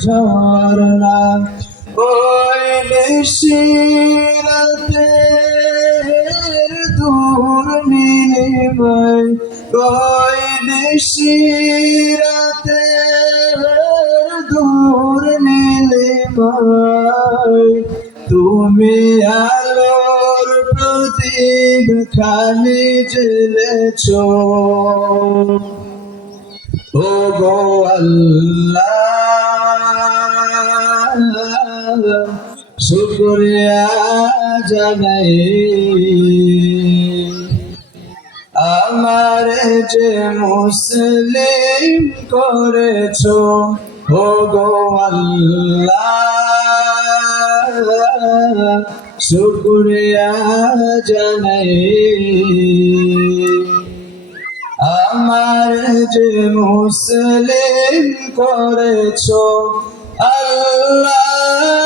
ঝরনা ওই নিশিরাতে দূর নীলিমায় ওই নিশিরাতে দূর নীলিমায় তুমি আলোর প্রদীপ খালি জ্বেলেছ। ও গো আল্লাহ। শুক্রিয়া জানাই আমার যে মুসলিম করেছ ও গো আল্লাহ শুক্রিয়া জানাই আমার যে মুসলিম করেছ, আল্লাহ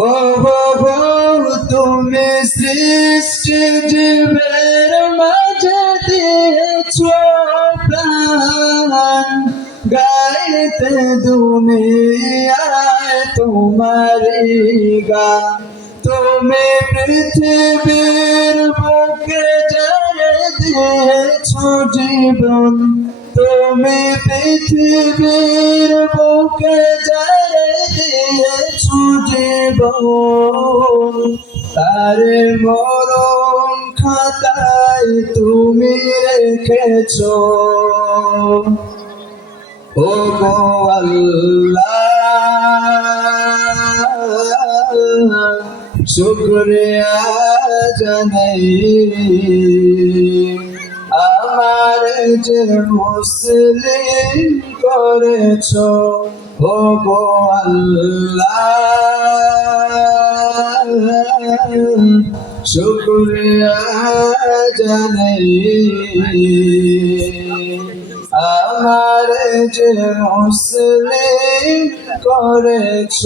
ও গো তুমি সৃষ্টি জীবের মাঝে দিয়েছ প্রাণ। গাইতে দুনিয়ায় তোমার গান। তুমি পৃথিবীর বুকে জড়ে দিয়েছ জীবন। তুমি পৃথিবীর বুকে জড়ে দিয়েছ তারে মরণ খাতায় তুমি রেখেছ। ও গো আল্লাহ শুক্রিয়া জানাই। আমার যে মুসলিম করেছ? ও গো আল্লাহ শুক্রিয়া জানাই। আমার যে মুসলিম করেছ।